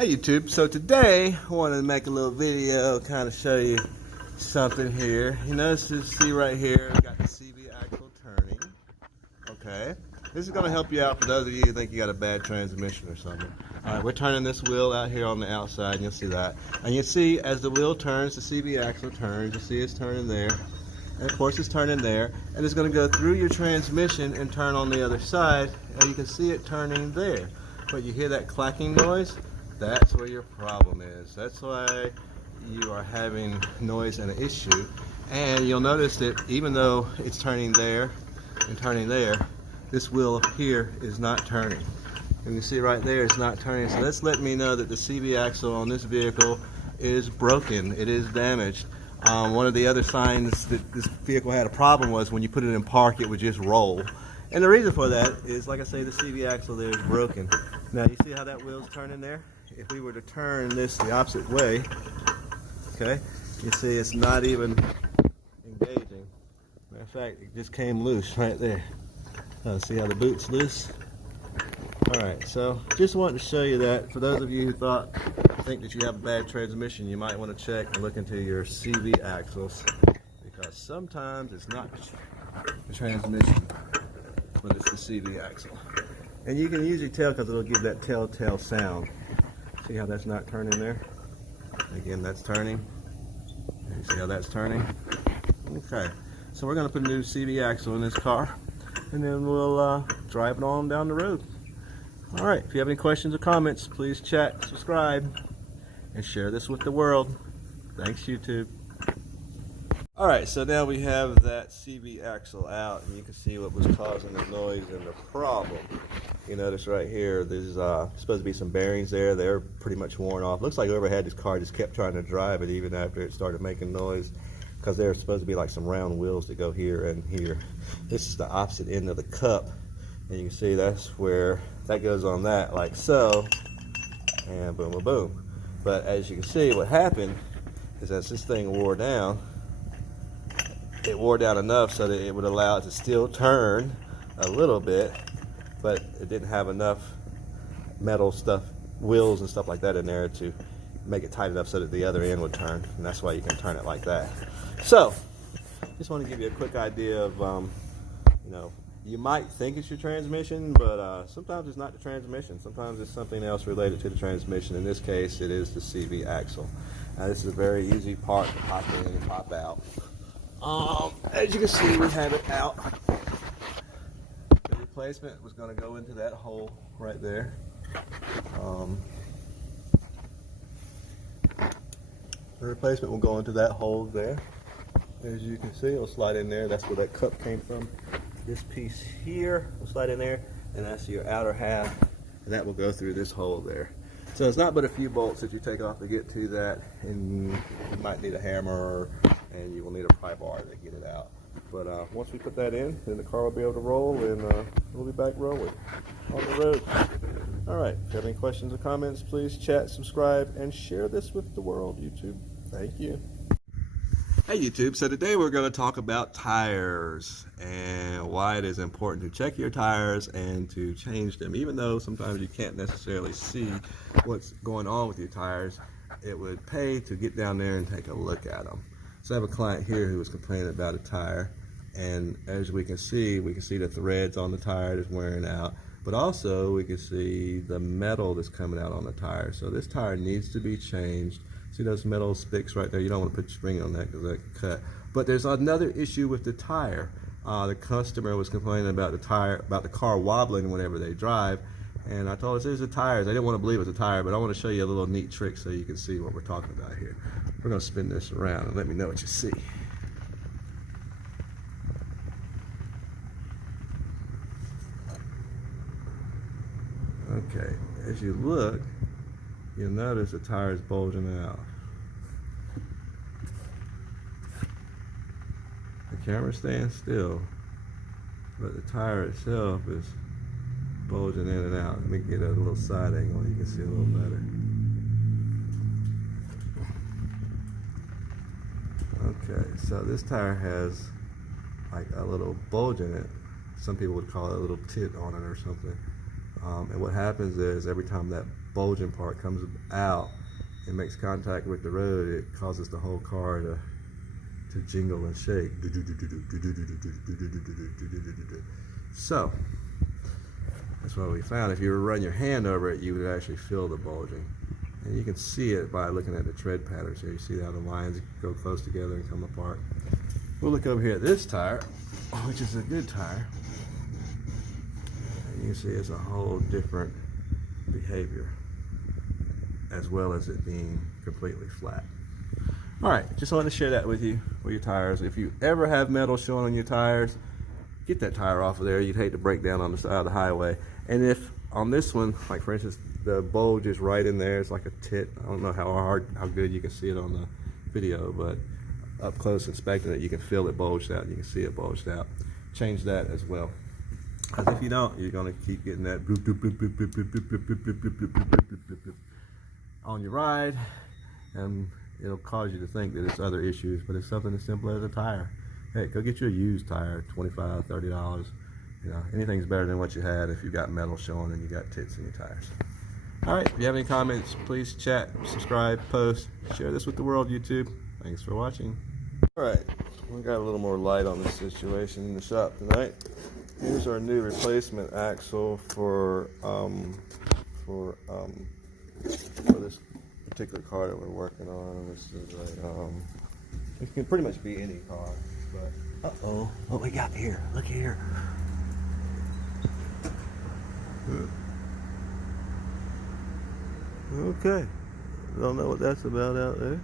Hey YouTube, so today I wanted to make a little video, kind of show you something here. You notice, you see right here, we got the CV axle turning. Okay, this is going to help you out for those of you who think you got a bad transmission or something. Alright, we're turning this wheel out here on the outside, and you'll see that. And you see as the wheel turns, the CV axle turns. You see it's turning there. And of course it's turning there. And it's going to go through your transmission and turn on the other side. And you can see it turning there. But you hear that clacking noise? That's where your problem is. That's why you are having noise and an issue. And you'll notice that even though it's turning there and turning there, this wheel up here is not turning. And you see right there it's not turning. So that's letting me know that the CV axle on this vehicle is broken. It is damaged. One of the other signs that this vehicle had a problem was when you put it in park, it would just roll. And the reason for that is, like I say, the CV axle there is broken. Now you see how that wheel's turning there? If we were to turn this the opposite way, okay, you see it's not even engaging. Matter of fact, it just came loose right there. See how the boot's loose? Alright, so just wanted to show you that. For those of you who think that you have a bad transmission, you might want to check and look into your CV axles, because sometimes it's not the transmission, but it's the CV axle. And you can usually tell because it'll give that telltale sound. See how that's not turning there? Again, that's turning. You see how that's turning? Okay, so we're going to put a new CV axle in this car, and then we'll drive it on down the road. Alright, if you have any questions or comments, please chat, subscribe, and share this with the world. Thanks, YouTube. Alright, so now we have that CV axle out, and you can see what was causing the noise and the problem. You notice right here, there's supposed to be some bearings there. They're pretty much worn off. Looks like whoever had this car just kept trying to drive it even after it started making noise, because there's supposed to be like some round wheels that go here and here. This is the opposite end of the cup, and you can see that's where that goes on that, like so, and boom, boom, boom. But as you can see, what happened is as this thing wore down, it wore down enough so that it would allow it to still turn a little bit, but it didn't have enough metal stuff, wheels and stuff like that in there to make it tight enough so that the other end would turn, and that's why you can turn it like that. So, just want to give you a quick idea of, you know, you might think it's your transmission, but sometimes it's not the transmission. Sometimes it's something else related to the transmission. In this case, it is the CV axle. Now, this is a very easy part to pop in and pop out. As you can see, we have it out. The replacement was going to go into that hole right there. The replacement will go into that hole there. As you can see, it'll slide in there. That's where that cup came from. This piece here will slide in there, and that's your outer half, and that will go through this hole there. So it's not but a few bolts that you take off to get to that, and you might need a hammer, and you will need a pry bar to get it out. But once we put that in, then the car will be able to roll, and we'll be back rolling on the road. Alright, if you have any questions or comments, please chat, subscribe, and share this with the world, YouTube. Thank you. Hey YouTube, so today we're going to talk about tires and why it is important to check your tires and to change them. Even though sometimes you can't necessarily see what's going on with your tires, it would pay to get down there and take a look at them. So I have a client here who was complaining about a tire, and as we can see the threads on the tire that's wearing out, but also we can see the metal that's coming out on the tire. So this tire needs to be changed. See those metal sticks right there? You don't want to put your spring on that because that can cut. But there's another issue with the tire. The customer was complaining about the car wobbling whenever they drive, and I told her, "It's the tires." I didn't want to believe it was a tire, but I want to show you a little neat trick so you can see what we're talking about here. We're going to spin this around and let me know what you see. Okay, as you look, you'll notice the tire is bulging out. The camera stands still, but the tire itself is bulging in and out. Let me get a little side angle, you can see a little better. Okay, so this tire has like a little bulge in it. Some people would call it a little tit on it or something. And what happens is every time that bulging part comes out and makes contact with the road, it causes the whole car to jingle and shake. So that's what we found. If you were to run your hand over it, you would actually feel the bulging. And you can see it by looking at the tread patterns here. You see how the lines go close together and come apart. We'll look over here at this tire, which is a good tire. And you can see it's a whole different behavior, as well as it being completely flat. All right, just wanted to share that with you with your tires. If you ever have metal showing on your tires, get that tire off of there. You'd hate to break down on the side of the highway. And if on this one, like for instance, the bulge is right in there, it's like a tit. I don't know how good you can see it on the video, but up close inspecting it, you can feel it bulged out. You can see it bulged out. Change that as well. Because if you don't, you're going to keep getting that on your ride, and it'll cause you to think that it's other issues, but it's something as simple as a tire. Hey, go get you a used tire, $25, $30. You know, anything's better than what you had if you got metal showing and you got tits in your tires. All right, if you have any comments, please chat, subscribe, post, share this with the world, YouTube. Thanks for watching. All right, we got a little more light on this situation in the shop tonight. Here's our new replacement axle for this particular car that we're working on. This is it can pretty much be any car, but what we got here? Look here. Okay, don't know what that's about out there.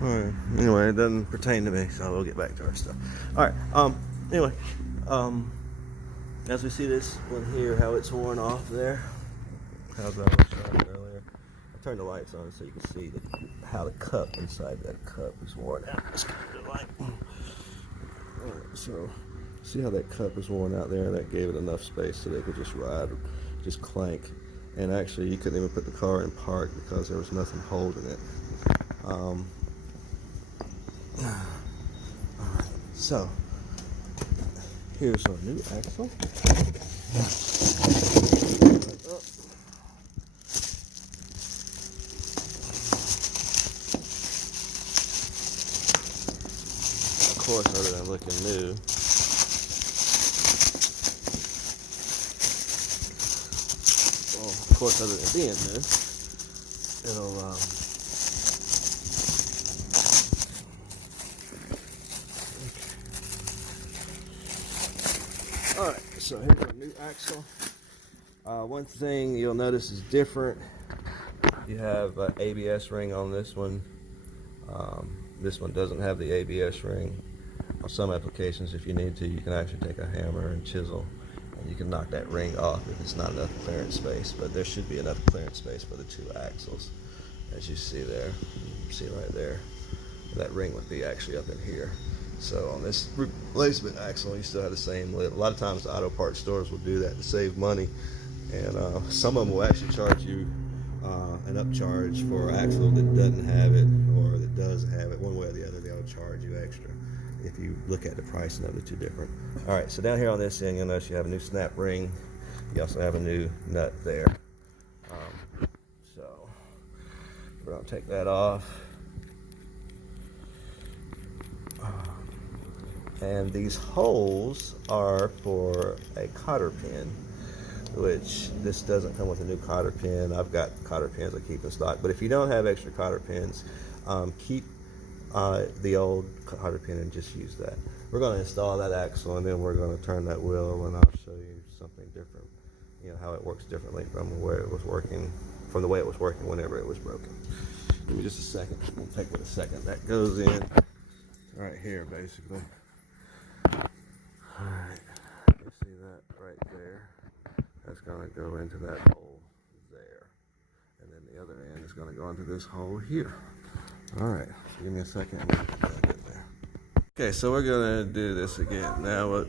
Alright, anyway, it doesn't pertain to me, so we'll get back to our stuff. Alright, anyway, as we see this one here, how it's worn off there. How's that one showing earlier? I turned the lights on so you can see how the cup inside that cup is worn out. Let's get the light. Alright, so see how that cup is worn out there? That gave it enough space so they could just ride, just clank. And actually, you couldn't even put the car in park because there was nothing holding it. Alright, so here's our new axle. Of course, other than looking new, well, of course, other than being new, it'll Alright, so here's our new axle. One thing you'll notice is different. You have an ABS ring on this one. This one doesn't have the ABS ring. On some applications, if you need to, you can actually take a hammer and chisel and you can knock that ring off if it's not enough clearance space. But there should be enough clearance space for the two axles. As you see there, you see right there, that ring would be actually up in here. So on this replacement axle, you still have the same lid. A lot of times the auto parts stores will do that to save money, and some of them will actually charge you an upcharge for an axle that doesn't have it or that does have it. One way or the other, they'll charge you extra if you look at the pricing of the two different. All right, so down here on this end, you'll notice you have a new snap ring. You also have a new nut there. So we're gonna take that off. And these holes are for a cotter pin, which this doesn't come with a new cotter pin. I've got cotter pins I keep in stock, but if you don't have extra cotter pins, keep the old cotter pin and just use that. We're going to install that axle, and then we're going to turn that wheel, and I'll show you something different, you know, how it works differently from where it was working, from the way it was working whenever it was broken. Give me just a second. We'll take it a second. That goes in right here, basically. Alright, you see that right there? That's going to go into that hole there. And then the other end is going to go into this hole here. Alright, so give me a second and we'll get that in there. Okay, so we're going to do this again. Now,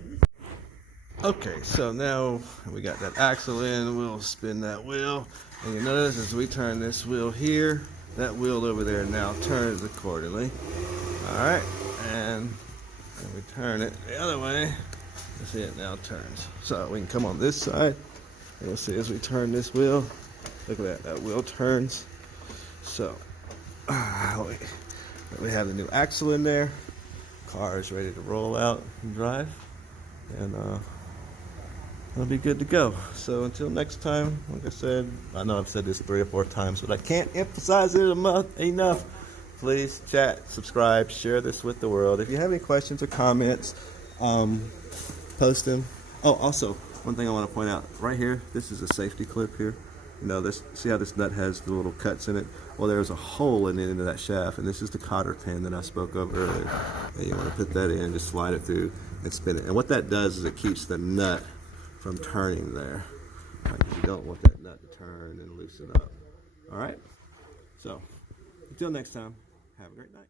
okay, so now we got that axle in. We'll spin that wheel. And you notice as we turn this wheel here, that wheel over there now turns accordingly. Alright, and when we turn it the other way, you see it now turns. So we can come on this side You'll see as we turn this wheel. Look at that. That wheel turns. So we have the new axle in there. Car is ready to roll out and drive, and it'll be good to go. So until next time, like I said, I know I've said this 3 or 4 times, but I can't emphasize it enough. Please chat, subscribe, share this with the world. If you have any questions or comments, post them. Oh, also, one thing I want to point out right here, this is a safety clip here. You know, this, see how this nut has the little cuts in it? Well, there's a hole in the end of that shaft, and this is the cotter pin that I spoke of earlier. And you want to put that in, just slide it through and spin it. And what that does is it keeps the nut from turning there. Right, 'cause you don't want that nut to turn and loosen up. All right? So, until next time, have a great night.